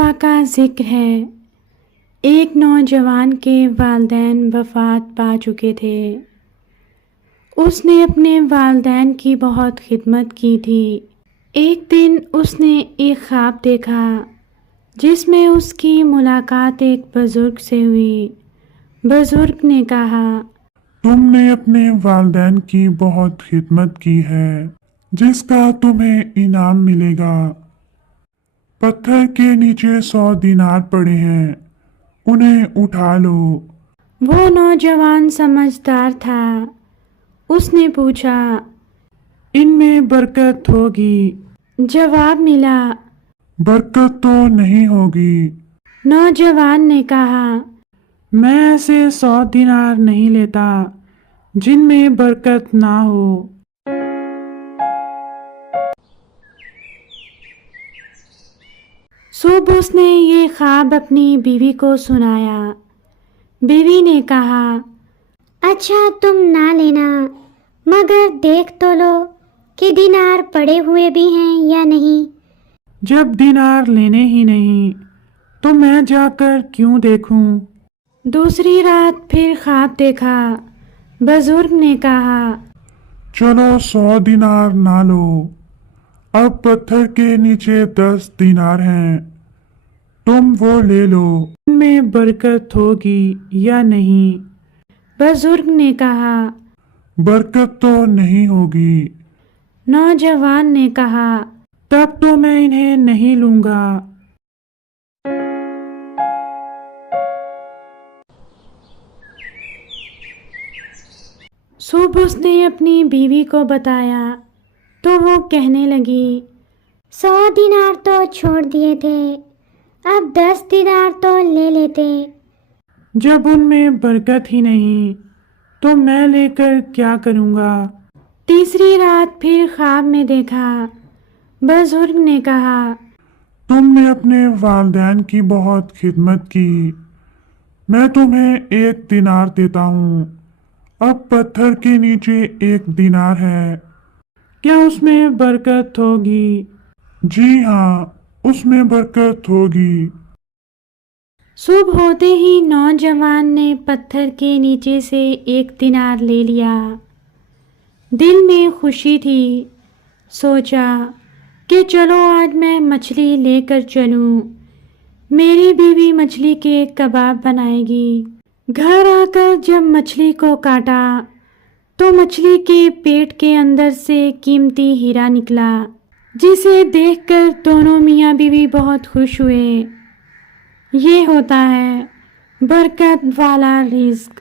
دفعہ کا ذکر ہے، ایک نوجوان کے والدین وفات پا چکے تھے۔ اس نے اپنے والدین کی بہت خدمت کی تھی۔ ایک دن اس نے ایک خواب دیکھا جس میں اس کی ملاقات ایک بزرگ سے ہوئی۔ بزرگ نے کہا، تم نے اپنے والدین کی بہت خدمت کی ہے، جس کا تمہیں انعام ملے گا۔ پتھر کے نیچے 100 دینار پڑے ہیں، انہیں اٹھا لو۔ وہ نوجوان سمجھدار تھا۔ اس نے پوچھا، ان میں برکت ہوگی؟ جواب ملا، برکت تو نہیں ہوگی۔ نوجوان نے کہا، میں ایسے 100 دینار نہیں لیتا جن میں برکت نہ ہو۔ صبح اس نے یہ خواب اپنی بیوی کو سنایا۔ بیوی نے کہا، اچھا تم نہ لینا، مگر دیکھ تو لو کہ دینار پڑے ہوئے بھی ہیں یا نہیں۔ جب دینار لینے ہی نہیں تو میں جا کر کیوں دیکھوں؟ دوسری رات پھر خواب دیکھا۔ بزرگ نے کہا، چلو 100 دینار نہ لو، اب پتھر کے نیچے 10 دینار ہیں، تم وہ لے لو۔ ان میں برکت ہوگی یا نہیں؟ بزرگ نے کہا، برکت تو نہیں ہوگی۔ نوجوان نے کہا، تب تو میں انہیں نہیں لوں گا۔ صبح اس نے اپنی بیوی کو بتایا تو وہ کہنے لگی، 100 دینار تو چھوڑ دیے تھے، اب 10 دینار تو لے لیتے۔ جب ان میں برکت ہی نہیں تو میں لے کر کیا کروں گا؟ تیسری رات پھر خواب میں دیکھا۔ بزرگ نے کہا، تم نے اپنے والدین کی بہت خدمت کی، میں تمہیں 1 دینار دیتا ہوں، اب پتھر کے نیچے 1 دینار ہے، کیا اس میں برکت ہوگی؟ جی ہاں، اس میں برکت ہوگی۔ صبح ہوتے ہی نوجوان نے پتھر کے نیچے سے 1 دینار لے لیا۔ دل میں خوشی تھی۔ سوچا کہ چلو آج میں مچھلی لے کر چلوں، میری بیوی مچھلی کے کباب بنائے گی۔ گھر آ کر جب مچھلی کو کاٹا تو مچھلی کے پیٹ کے اندر سے قیمتی ہیرا نکلا، جسے دیکھ کر دونوں میاں بیوی بہت خوش ہوئے۔ یہ ہوتا ہے برکت والا رزق۔